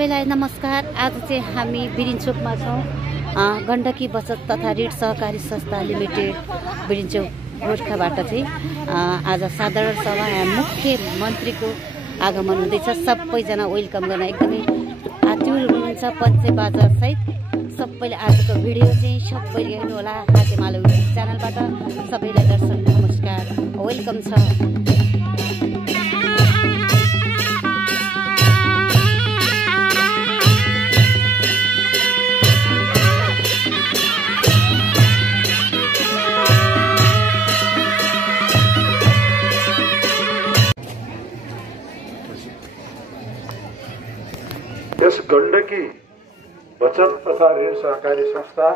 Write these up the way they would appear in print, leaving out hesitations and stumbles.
सबैलाई नमस्कार। आज चाहिँ हामी बिरिञ्चोकमा छौँ। गण्डकी बचत तथा ऋण सहकारी संस्था लिमिटेड बिरिञ्चोक गोर्खाबाट चाहिँ आज साधारण सभा मुख्यमन्त्रीको आगमन हुँदैछ। सबैजना वेलकम गर्न एकदमै आतुर हुनुहुन्छ। पञ्चे बाजा सहित सबैले आजको भिडियो चाहिँ सबैले हेर्नु होला। हातेमालो युट्युब च्यानलबाट सबैलाई दर्शन नमस्कार, वेलकम छ। यस गण्डकी बचत तथा ऋण सहकारी संस्था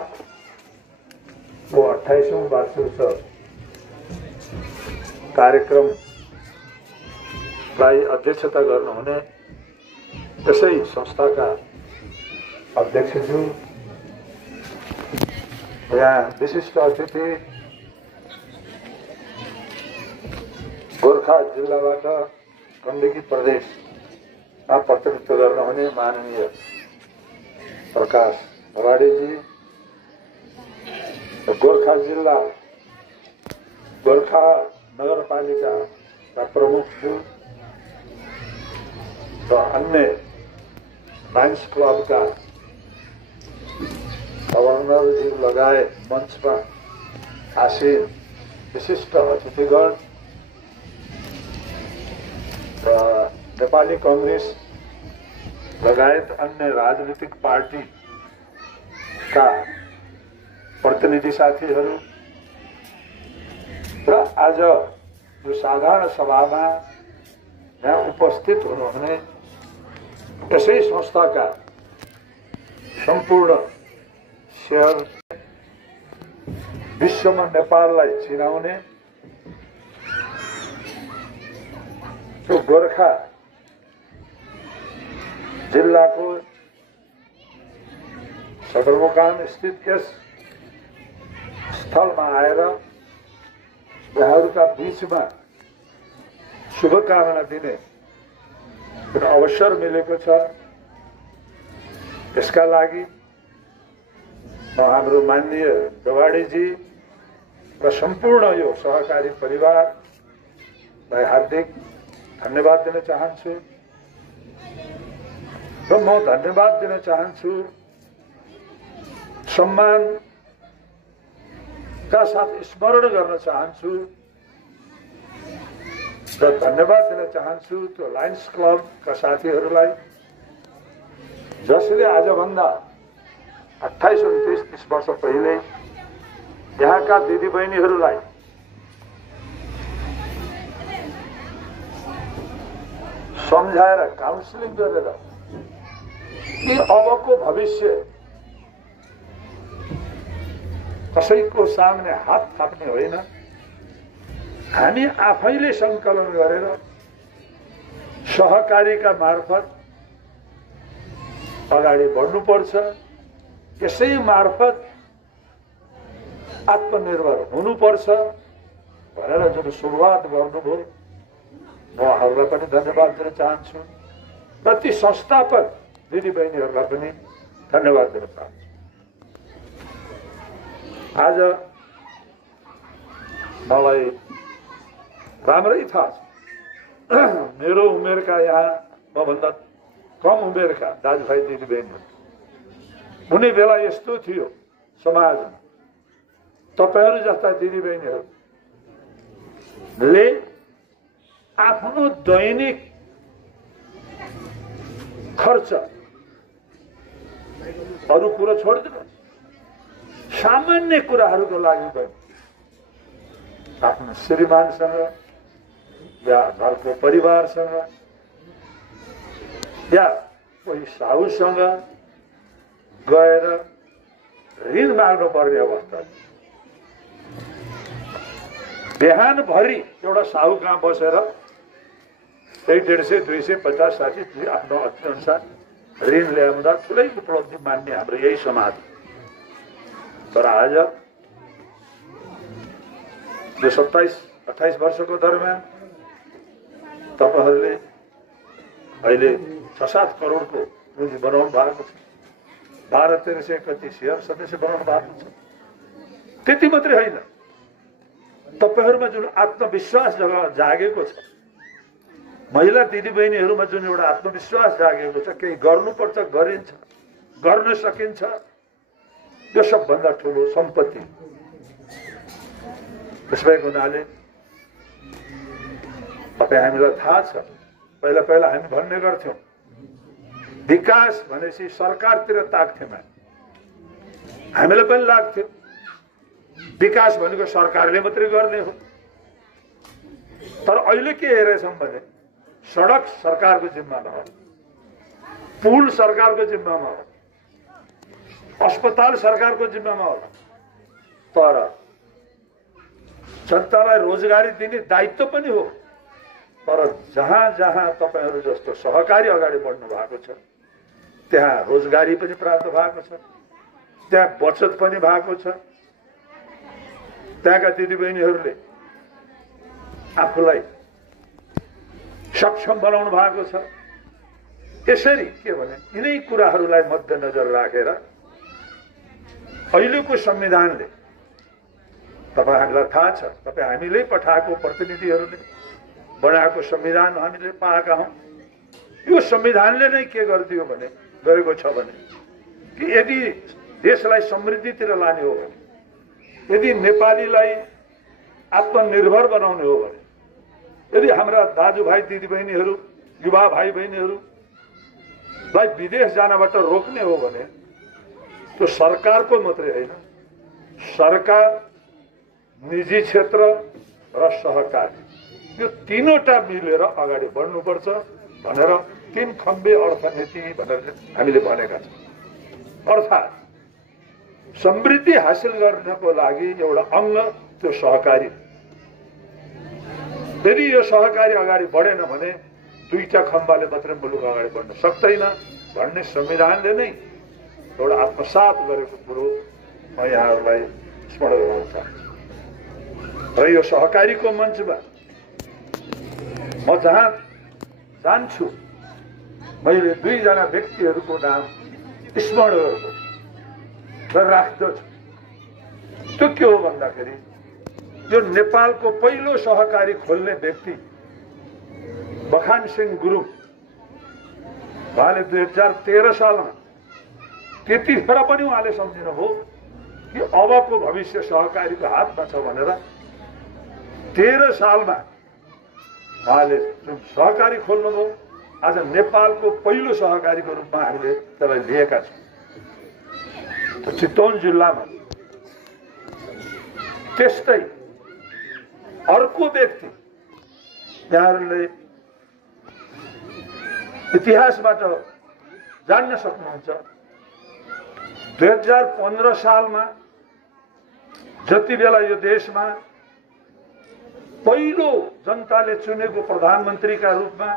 को 28औं वार्षिकोत्सव कार्यक्रमलाई अध्यक्षता गर्नुहुने यसै संस्थाका अध्यक्षज्यू, यहाँ विशिष्ट अतिथि गोर्खा जिल्लाबाट गण्डकी प्रदेशमा प्रतिनिधित्व गर्नुहुने माननीय प्रकाश भवाडीजी, गोर्खा जिल्ला गोर्खा नगरपालिका प्रमुख र अन्य लायन्स क्लबका गभर्नरजी लगायत मञ्चमा आसीन विशिष्ट अतिथिगण र नेपाली कांग्रेस लगायत अन्य राजनीतिक पार्टीका प्रतिनिधि साथीहरू र आज यो साधारण सभामा यहाँ उपस्थित हुनुहुने यसै संस्थाका सम्पूर्ण शेयर विश्वमा नेपाललाई चिनाउने त्यो गोर्खा जिल्लाको सदरमुकाम स्थित यस स्थलमा आएर यहाँहरूका बीचमा शुभकामना दिने अवसर मिलेको छ। यसका लागि म हाम्रो माननीय गवाडीजी र सम्पूर्ण यो सहकारी परिवारलाई हार्दिक धन्यवाद दिन चाहन्छु र म धन्यवाद दिन चाहन्छु सम्मानका साथ स्मरण गर्न चाहन्छु र धन्यवाद दिन चाहन्छु त्यो लायन्स क्लबका साथीहरूलाई जसले आजभन्दा 28-29-30 वर्ष पहिले यहाँका दिदीबहिनीहरूलाई सम्झाएर काउन्सिलिङ गरेर कि अबको भविष्य कसैको सामने हात थाप्ने होइन, हामी आफैले संकलन गरेर सहकारीका मार्फत अगाडि बढ्नुपर्छ। यसै मार्फत आत्मनिर्भर हुनुपर्छ भनेर जुन सुरुवात गर्नुभयो, म उहाँहरूलाई पनि धन्यवाद दिन चाहन्छु र ती संस्थापक दिदीबहिनीहरूलाई पनि धन्यवाद दिन चाहन्छु। आज मलाई राम्रै थाहा छ, मेरो उमेरका यहाँ मभन्दा कम उमेरका दाजुभाइ दिदीबहिनीहरू हुने बेला यस्तो थियो समाजमा, तपाईहरू जस्ता दिदीबहिनीहरूले आफ्नो दैनिक खर्च अरू कुरा छोडिदिनुहोस्, सामान्य कुराहरूको लागि पनि आफ्नो श्रीमानसँग या घरको परिवारसँग या कोही साहुसँग गएर ऋण माग्नु पर्ने अवस्था। बिहानभरि एउटा साहु कहाँ बसेर 150, 200, 50, 60 आफ्नो अनुसार ऋण ल्याउँदा ठुलै उपलब्धि मान्ने हाम्रो यही समाज। तर आज जो 27-28 वर्षको दरम्यान तपाईहरुले अहिले 6-7 करोडको पुँजी बनाउनु भएको छ, 12-1300 कति शेयर सदस्य बनाउनु भएको छ। त्यति मात्रै होइन, तपाईहरुमा जुन आत्मविश्वास जागेको छ, महिला दिदीबहिनीहरुमा जुन एउटा आत्मविश्वास जागेको छ, केही गर्नुपर्छ, गरिन्छ, गर्न सकिन्छ, यो सबभन्दा ठूलो सम्पत्ति। त्यसैको हुनाले तपाईँ हामीलाई थाहा छ, पहिला पहिला हामी भन्ने गर्थ्यौं विकास भनेपछि सरकारतिर ताक्थ्यौं, हामीलाई पनि लाग्थ्यो विकास भनेको सरकारले मात्रै गर्ने हो। तर अहिले के हेरेछौं भने सडक सरकारको जिम्मामा हो, पुल सरकारको जिम्मामा हो, अस्पताल सरकारको जिम्मामा हो। तर जनतालाई रोजगारी दिने दायित्व पनि हो। तर जहाँ जहाँ तपाईहरु जस्तो सहकारी अगाडि बढ्नु भएको छ, त्यहाँ रोजगारी पनि प्राप्त भएको छ, त्यहाँ बचत पनि भएको छ। त्यहाँका दिदीबहिनीहरूले आफूलाई सक्षम बनाउनु भएको छ। यसरी के भने यिनै कुराहरूलाई मध्यनजर राखेर अहिलेको संविधानले, तपाईहरुलाई थाहा छ, तपाई हामीले पठाएको प्रतिनिधिहरूले बनाएको संविधान हामीले पाएका हौं। यो संविधानले नै के गरिदियो भने गरेको छ भने कि यदि देशलाई समृद्धितिर लाने हो भने, यदि नेपालीलाई आत्मनिर्भर बनाउने हो भने, यदि हाम्रा दाजुभाइ दिदीबहिनीहरू, युवा भाइ बहिनीहरूलाई विदेश जानबाट रोक्ने हो भने त्यो सरकारको मात्रै होइन, सरकार, निजी क्षेत्र र सहकारी, यो तीनवटा मिलेर अगाडि बढ्नुपर्छ भनेर 3 खम्बे अर्थनीति भनेर हामीले भनेका छौं। अर्थात् समृद्धि हासिल गर्नको लागि एउटा अंग त्यो सहकारी। यदि यो सहकारी अगाडि बढेन भने 2टा खम्बाले मात्रै मुलुक अगाडि बढ्न सक्दैन भन्ने संविधानले नै एउटा आत्मसात गरेको कुरो म यहाँहरूलाई स्मरण गराउन चाहन्छु। र यो सहकारीको मञ्चमा म जहाँ जान्छु मैले 2 जना व्यक्तिहरूको नाम स्मरण गरेको र राख्दछु। त्यो के हो भन्दाखेरि यो नेपालको पहिलो सहकारी खोल्ने व्यक्ति बखान सिंह गुरुङ, उहाँले 2013 सालमा, त्यतिखेर पनि उहाँले सम्झिनुभयो कि अबको भविष्य सहकारीको हातमा छ भनेर 13 सालमा उहाँले जुन सहकारी खोल्नुभयो, आज नेपालको पहिलो सहकारीको रूपमा हामीले त्यसलाई लिएका छौं। चितवन जिल्लामा त्यस्तै अर्को व्यक्ति, यहाँहरूले इतिहासबाट जान्न सक्नुहुन्छ, 2015 सालमा जति बेला यो देशमा पहिलो जनताले चुनेको प्रधानमन्त्रीका रूपमा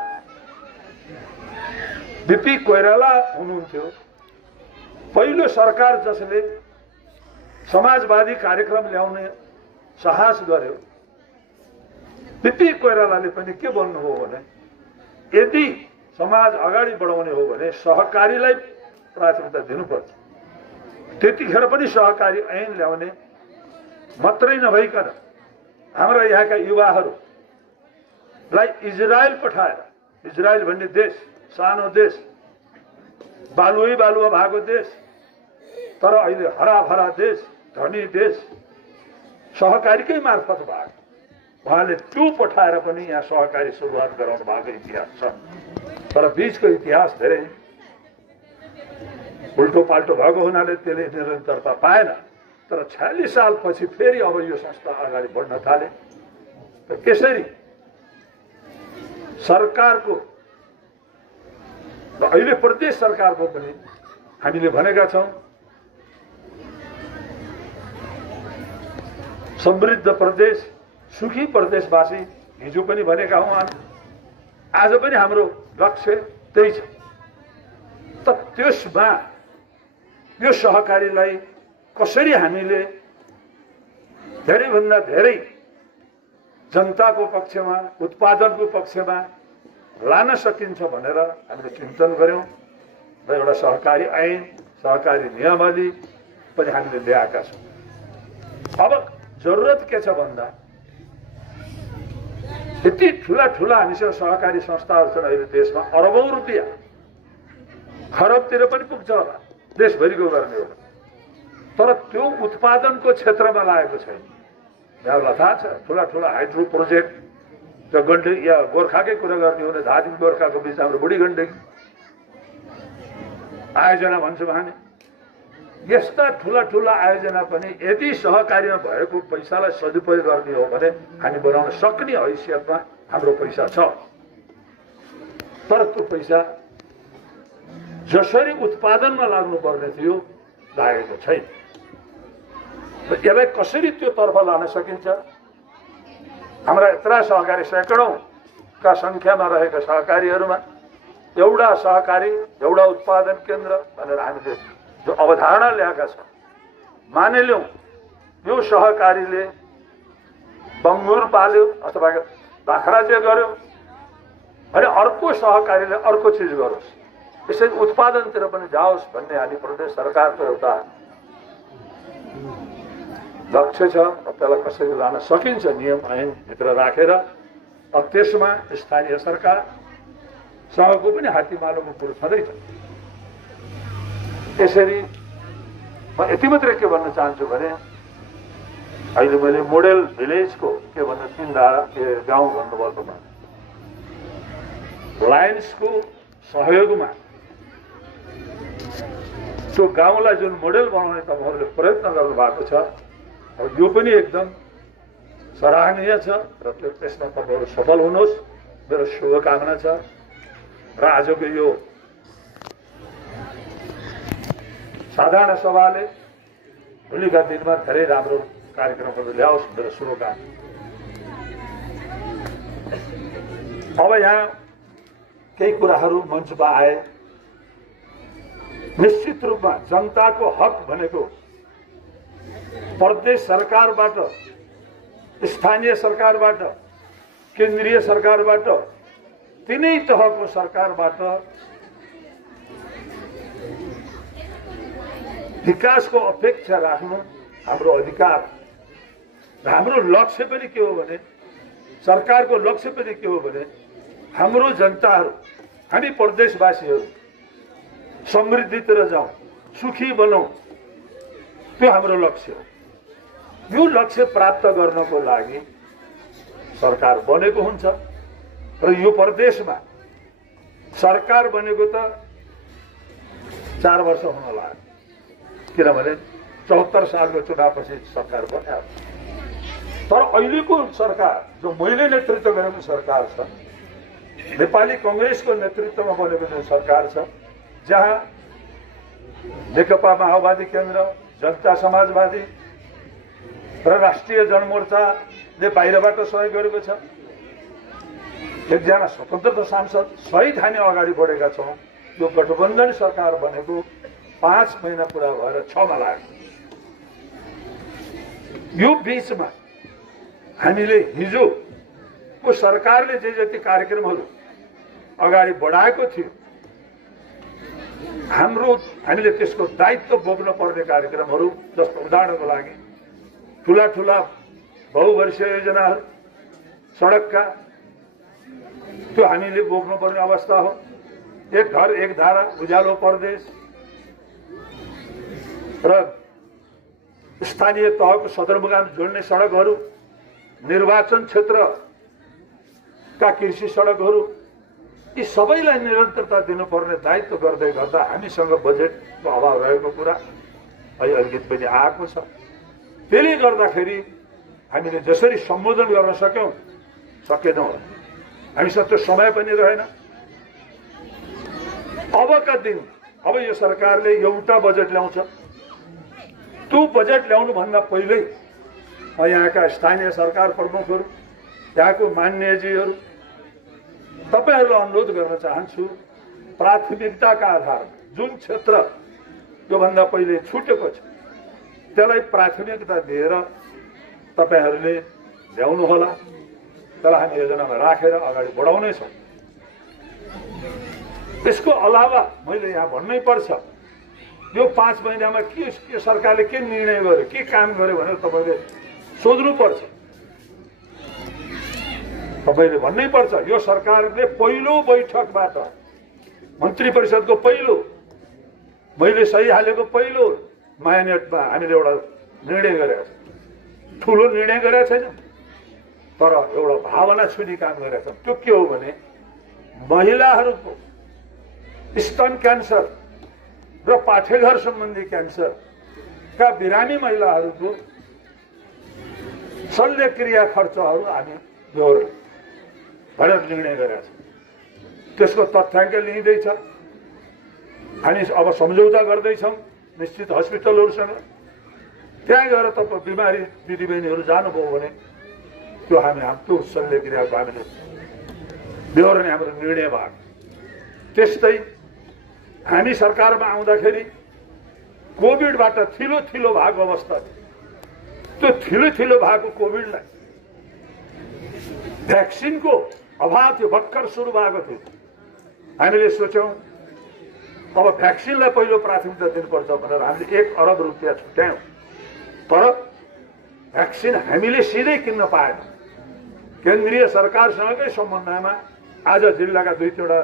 बीपी कोइराला हुनुहुन्थ्यो। पहिलो सरकार जसले समाजवादी कार्यक्रम ल्याउने साहस गर्यो, बीपी कोइरालाले पनि के भन्नुभयो भने यदि समाज अगाडि बढाउने हो भने सहकारीलाई प्राथमिकता दिनुपर्छ। त्यतिखेर पनि सहकारी ऐन ल्याउने मात्रै नभइकन हाम्रा यहाँका युवाहरूलाई इजरायल पठाएर, इजरायल भन्ने देश सानो देश, बालुवै बालुवा भएको देश, तर अहिले हराभरा देश, धनी देश, सहकारीकै मार्फत भएको, उहाँले त्यो पठाएर पनि यहाँ सहकारी सुरुवात गराउनु भएको इतिहास छ। तर बीचको इतिहास धेरै उल्टो पाल्टो भएको हुनाले त्यसले निरन्तरता पाएन। तर 46 सालपछि फेरि अब यो संस्था अगाडि बढ्न थाले। यसरी सरकारको र अहिले प्रदेश सरकारको पनि हामीले भनेका छौं समृद्ध प्रदेश, सुखी प्रदेशवासी हिजो पनि भनेका हौं, आज पनि हाम्रो लक्ष्य त्यही छ। त त्यसमा यो सहकारीलाई कसरी हामीले धेरैभन्दा धेरै जनताको पक्षमा, उत्पादनको पक्षमा लान सकिन्छ भनेर हामीले चिन्तन गर्यौं। र एउटा सहकारी ऐन, सहकारी नियमावली पनि हामीले ल्याएका छौँ। अब जरुरत के छ भन्दा यति ठुला ठुला हामीसँग सहकारी संस्थाहरू छन् अहिले देशमा, अरबौं रुपियाँ, खरबतिर पनि पुग्छ होला देशभरिको गर्ने हो, तर त्यो उत्पादनको क्षेत्रमा लागेको छैन। यहाँलाई थाहा छ ठुला ठुला हाइड्रो प्रोजेक्ट, त्यो गण्डकी या गोर्खाकै कुरा गर्ने हो भने धादिङ गोर्खाको बिच हाम्रो बुढी गण्डकी आयोजना भन्छौँ हामी। यस्ता ठुला ठुला आयोजना पनि यदि सहकारीमा भएको पैसालाई सदुपयोग गर्ने हो भने हामी बनाउन सक्ने हैसियतमा हाम्रो पैसा छ, तर त्यो पैसा जसरी उत्पादनमा लाग्नुपर्ने थियो लागेको छैन। यसलाई कसरी त्यो तर्फ लान सकिन्छ? हाम्रा यत्रा सहकारी, सैकडौँका संख्यामा रहेका सहकारीहरूमा एउटा सहकारी एउटा उत्पादन केन्द्र भनेर हामीले जो अवधारणा ल्याएका छौँ, मानिलिउँ यो सहकारीले बङ्गुर पाल्यो अथवा बाख्रा जे गर्यो भने अर्को सहकारीले अर्को चिज गरोस्, यसरी उत्पादनतिर पनि जाओस् भन्ने हामी प्रदेश सरकारको एउटा लक्ष्य छ। त्यसलाई कसरी लान सकिन्छ नियम ऐनभित्र राखेर, अब त्यसमा स्थानीय सरकारसँगको पनि हात्तीमालोको कुरो छँदैछ। यसरी म यति मात्रै के भन्न चाहन्छु भने अहिले मैले मोडेल भिलेजको के भन्नु 3 धारा के गाउँ भन्नुभयो तपाईँ, लायन्सको सहयोगमा त्यो गाउँलाई जुन मोडेल बनाउने तपाईँहरूले प्रयत्न गर्नु भएको छ, यो पनि एकदम सराहनीय छ र त्यसमा तपाईँहरू सफल हुनुहोस्, मेरो शुभकामना छ। र आजको यो साधारण सभाले भोलिका दिनमा धेरै राम्रो कार्यक्रमहरू ल्याओस्, मेरो शुभकामना। अब यहाँ केही कुराहरू मञ्चमा आए। निश्चित रूपमा जनताको हक भनेको प्रदेश सरकारबाट, स्थानीय सरकारबाट, केन्द्रीय सरकारबाट, तिनै तहको सरकारबाट विकासको अपेक्षा राख्नु हाम्रो अधिकार। हाम्रो लक्ष्य पनि के हो भने, सरकारको लक्ष्य पनि के हो भने हाम्रो जनताहरू, हामी प्रदेशवासीहरू समृद्धितिर जाउँ, सुखी बनौँ, त्यो हाम्रो लक्ष्य हो। यो लक्ष्य प्राप्त गर्नको लागि सरकार बनेको हुन्छ र यो प्रदेशमा सरकार बनेको त 4 वर्ष हुन लाग्यो, किनभने 74 सालको चुनावपछि सरकार बन्यो। तर अहिलेको सरकार जो मैले नेतृत्व गरेको सरकार छ, नेपाली कांग्रेसको नेतृत्वमा बनेको जुन सरकार छ, जहाँ नेकपा माओवादी केन्द्र, जनता समाजवादी र राष्ट्रिय जनमोर्चाले बाहिरबाट सहयोग गरेको छ, एकजना स्वतन्त्र सांसद सहित हामी अगाडि बढेका छौँ। यो गठबन्धन सरकार बनेको 5 महिना पुरा भएर 6 मा लाग्यो। यो बीचमा हामीले हिजोको सरकारले जे जति कार्यक्रमहरू अगाडि बढाएको थियो, हामीले त्यसको दायित्व बोक्न पर्ने कार्यक्रमहरू, जस्तो उदाहरणको लागि ठुला ठुला बहुवर्षीय योजनाहरू, सडकका, त्यो हामीले बोक्नु पर्ने अवस्था हो। एक घर एक धारा, उज्यालो प्रदेश र स्थानीय तहको सदरमुकाम जोड्ने सडकहरू, निर्वाचन क्षेत्रका कृषि सडकहरू, यी सबैलाई निरन्तरता दिनुपर्ने दायित्व गर्दै गर्दा हामीसँग बजेटको अभाव रहेको कुरा अहिले अलिकति पनि आएको छ। त्यसले गर्दाखेरि हामीले जसरी सम्बोधन गर्न सकेनौँ, हामीसँग त्यो समय पनि रहेन। अबका दिन, अब यो सरकारले एउटा बजेट ल्याउँछ, त्यो बजेट ल्याउनुभन्दा पहिल्यै यहाँका स्थानीय सरकार प्रमुखहरू, यहाँको मान्यजीहरू, तपाईहरुलाई अनुरोध गर्न चाहन्छु, प्राथमिकताका आधारमा जुन क्षेत्र योभन्दा पहिले छुटेको छ त्यसलाई प्राथमिकता दिएर तपाईहरुले ल्याउनु होला। त्यसलाई हामी योजनामा राखेर अगाडि बढाउनेछौँ। त्यसको अलावा मैले यहाँ भन्नै पर्छ, यो 5 महिनामा के सरकारले के निर्णय गर्यो, के काम गर्यो भनेर तपाईँले सोध्नु पर्छ। तपाईँले भन्नै पर्छ, यो सरकारले पहिलो बैठकबाट मन्त्री परिषदको पहिलो मैले सही हालेको पहिलो मायानेटमा हामीले एउटा निर्णय गरेका छौँ। ठुलो निर्णय गरेका छैन, तर एउटा भावना छुने काम गरेका छौँ। त्यो के हो भने महिलाहरूको स्तन क्यान्सर र पाठेघर सम्बन्धी क्यान्सरका बिरामी महिलाहरूको शल्यक्रिया खर्चहरू हामी बेहोर्ने भनेर निर्णय गरेका छौँ। त्यसको तथ्याङ्क लिइँदैछ। हामी अब सम्झौता गर्दैछौँ निश्चित हस्पिटलहरूसँग। त्यहाँ गएर तपाईँ बिमारी दिदीबहिनीहरू जानुभयो भने त्यो त्यो शल्यक्रियाको हामीले बेहोर्ने हाम्रो निर्णय भएको। त्यस्तै हामी सरकारमा आउँदाखेरि कोभिडबाट थिलो भएको अवस्था, त्यो थिलो भएको कोभिडलाई भ्याक्सिनको अभाव थियो, भर्खर सुरु भएको थियो। हामीले सोच्यौँ अब भ्याक्सिनलाई पहिलो प्राथमिकता दिनुपर्छ भनेर हामीले 1 अरब रुपियाँ छुट्यायौँ। तर भ्याक्सिन हामीले सिधै किन्न पाएन। केन्द्रीय सरकारसँगै समन्वयमा आज जिल्लाका 2-3वटा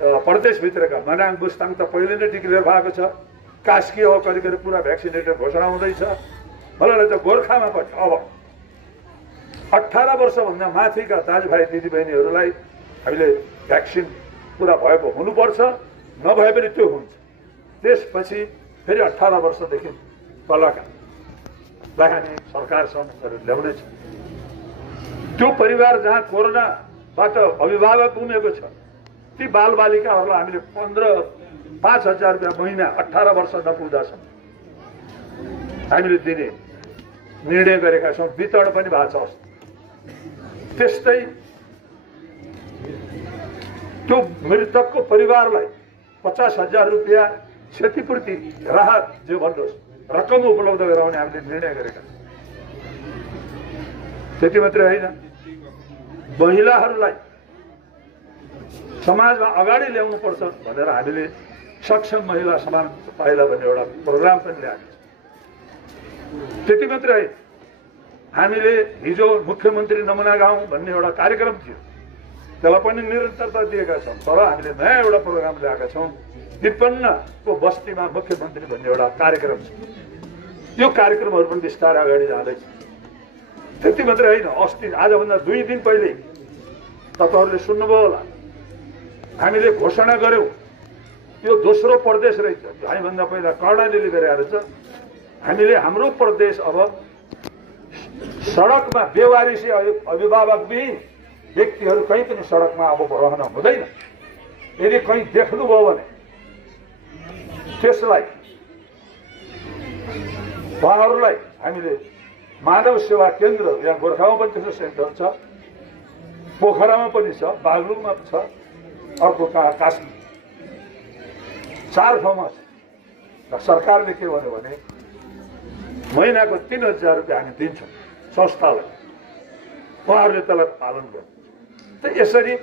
प्रदेशभित्रका मनाङ बुस्ताङ त पहिले नै डिक्लेयर भएको छ, कास्की हो करिब पुरा भ्याक्सिनेटेड घोषणा हुँदैछ। मलाई लाग्छ गोर्खामा पनि अब 18 वर्षभन्दा माथिका दाजुभाइ दिदीबहिनीहरूलाई हामीले भ्याक्सिन पुरा भएको हुनुपर्छ, नभए पनि त्यो हुन्छ। त्यसपछि फेरि 18 वर्षदेखि तलकालाई हामी सरकारसँग ल्याउनेछ। त्यो परिवार जहाँ कोरोनाबाट अभिभावक गुमेको छ, ती बालबालिकाहरूलाई हामीले 5,000 रुपियाँ महिना 18 वर्ष नपुग्दासम्म हामीले दिने निर्णय गरेका छौँ। वितरण पनि भएको छ। त्यस्तै त्यो मृतकको परिवारलाई 50,000 रुपियाँ क्षतिपूर्ति राहत जे भन्नुहोस् रकम उपलब्ध गराउने हामीले निर्णय गरेका छौँ। त्यति मात्रै होइन, महिलाहरूलाई समाजमा अगाडि ल्याउनुपर्छ भनेर हामीले सक्षम महिला समान पाइला भन्ने एउटा प्रोग्राम पनि ल्याएको छ। त्यति मात्रै होइन, हामीले हिजो मुख्यमन्त्री नमुना गाउँ भन्ने एउटा कार्यक्रम थियो, त्यसलाई पनि निरन्तरता दिएका छौँ। तर हामीले नयाँ एउटा प्रोग्राम ल्याएका छौँ, विपन्नको बस्तीमा मुख्यमन्त्री भन्ने एउटा कार्यक्रम छ। यो कार्यक्रमहरू पनि बिस्तारै अगाडि जाँदैछ। त्यति मात्रै होइन, अस्ति आजभन्दा 2 दिन पहिले तपाईँहरूले सुन्नुभयो होला, हामीले घोषणा गर्यौँ यो दोस्रो प्रदेश रहेछ। हामीभन्दा पहिला कर्णालीले गरेर रहेछ। हामीले हाम्रो प्रदेश अब सडकमा बेवारिसी अभिभावकविहीन व्यक्तिहरू कहीँ पनि सडकमा अब रहन हुँदैन। यदि कहीँ देख्नुभयो भने त्यसलाई उहाँहरूलाई हामीले मानव सेवा केन्द्र, यहाँ गोर्खामा पनि त्यस्तो सेन्टर छ, पोखरामा पनि छ, बागलुङमा छ, अर्को कास्की, 4 ठाउँमा छ। सरकारले के भन्यो भने महिनाको 3,000 रुपियाँ हामी दिन्छौँ संस्थालाई, उहाँहरूले त्यसलाई पालन गर्नु। त यसरी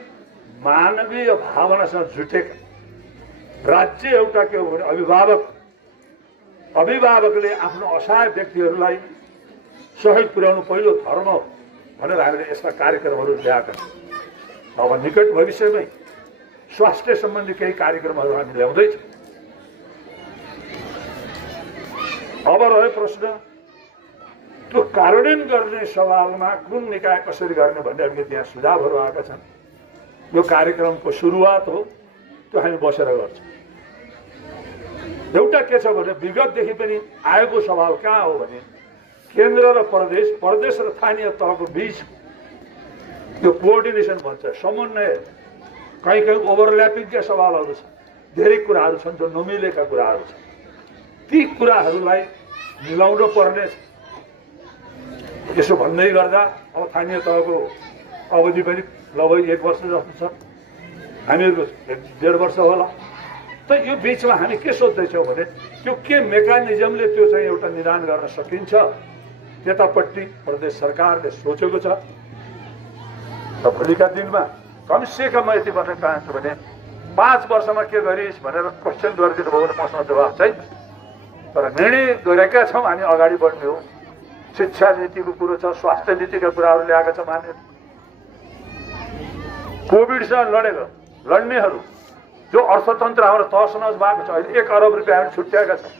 मानवीय भावनासँग जुटेका राज्य एउटा के हो भने अभिभावकले आफ्नो असहाय व्यक्तिहरूलाई सहयोग पुर्याउनु पहिलो धर्म हो भनेर हामीले यस्ता कार्यक्रमहरू ल्याएका छौँ। अब निकट भविष्यमै स्वास्थ्य सम्बन्धी केही कार्यक्रमहरू हामी ल्याउँदैछौँ। अब रह्यो प्रश्न त्यो कार्यान्वयन गर्ने सवालमा कुन निकाय कसरी गर्ने भन्ने हामीले त्यहाँ सुझावहरू आएका छन्। यो कार्यक्रमको सुरुवात हो, त्यो हामी बसेर गर्छौँ। एउटा के छ भने विगतदेखि पनि आएको सवाल कहाँ हो भने केन्द्र र प्रदेश र स्थानीय तहको बीच त्यो कोअर्डिनेसन भन्छ, समन्वय, कहीँ ओभरल्यापिङका सवालहरू छन्, धेरै कुराहरू छन् जो नमिलेका कुराहरू छन्। ती कुराहरूलाई मिलाउनु पर्नेछ। यसो भन्दै गर्दा अब स्थानीय तहको अवधि पनि लगभग 1 वर्ष जस्तो छ, हामीहरूको 1.5 वर्ष होला। त यो बिचमा हामी के सोच्दैछौँ भने त्यो के मेकानिजमले त्यो चाहिँ एउटा निदान गर्न सकिन्छ, त्यतापट्टि प्रदेश सरकारले सोचेको छ। र भोलिका दिनमा कमसेकम यति भन्न चाहन्छु भने 5 वर्षमा के गरिस् भनेर क्वेसन गरिदिनु भयो भने मसँग जवाब छैन। तर निर्णय गरेका छौँ हामी अगाडि बढ्ने हो। शिक्षा नीतिको कुरो छ, स्वास्थ्य नीतिका कुराहरू ल्याएका छौँ हामीले। कोभिडसँग लड्नेहरू जो अर्थतन्त्र हाम्रो तहस-नहस भएको छ, अहिले 1 अरब रुपियाँ हामी छुट्याएका छौँ।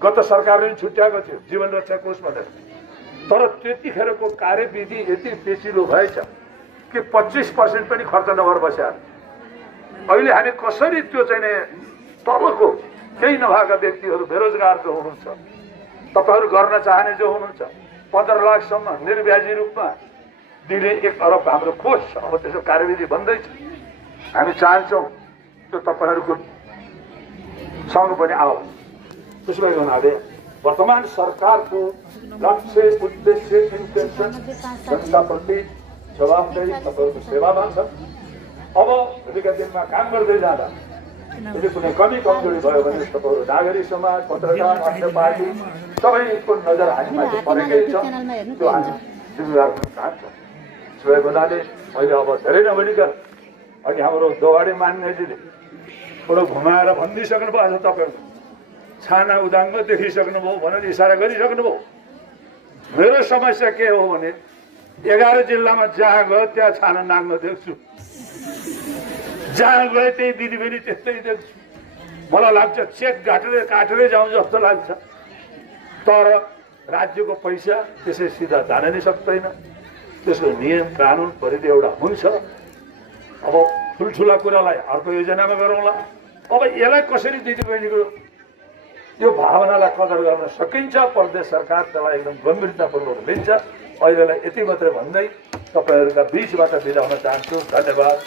गत सरकारले पनि छुट्याएको थियो जीवन रक्षा कोष भनेर। तर त्यतिखेरको कार्यविधि यति पेचिलो भएछ कि 25% पनि खर्च नभएर बस्या। अहिले हामी कसरी त्यो चाहिँ तलको केही नभएका व्यक्तिहरू बेरोजगार जो हुनुहुन्छ, तपाईँहरू गर्न चाहने जो हुनुहुन्छ, 15 लाखसम्म निर्व्याजी रूपमा दिने 1 अरब हाम्रो कोष छ। अब त्यसको कार्यविधि बन्दैछ। हामी चाहन्छौँ त्यो तपाईँहरूको सँग पनि आओस्। त्यसो भएको हुनाले वर्तमान सरकारको लक्ष्य, उद्देश्य, इन्टेन्सन जनताप्रति जवाबदेही तपाईँहरूको सेवामा छ। अब भोलिका दिनमा काम गर्दै जाँदा यदि कुनै कमी कमजोरी भयो भने तपाईँहरू नागरिक समाज, पत्रकार, अन्य पार्टी सबैको नजर हामीमाथि परेकै छ। त्यो हामी जिम्मेवार हुन चाहन्छौँ। त्यसो भएको हुनाले मैले अब धेरै नभनिकन अघि हाम्रो दोवाडी मान्नेजीले थोडो घुमाएर भनिदिइसक्नु भयो। आज तपाईँहरू छाना उदाङ्ग देखिसक्नुभयो भनेर इसारा गरिसक्नुभयो। मेरो समस्या के हो भने 11 जिल्लामा जहाँ गयो त्यहाँ छाना नाङ्ग देख्छु, जहाँ गए त्यही दिदीबहिनी त्यस्तै देख्छु। मलाई लाग्छ चेक काटेरै जाउँ जस्तो लाग्छ। तर राज्यको पैसा त्यसै सिधा जान नै सक्दैन। त्यसको नियम कानुन परिधि एउटा हुन्छ। अब ठुल्ठुला कुरालाई अर्को योजनामा गरौँला। अब यसलाई कसरी दिदीबहिनीको यो भावनालाई कदर गर्न सकिन्छ, प्रदेश सरकार त्यसलाई एकदम गम्भीरतापूर्वक लिन्छ। अहिलेलाई यति मात्रै भन्दै तपाईँहरूका बीचबाट बिदा हुन चाहन्छु। धन्यवाद।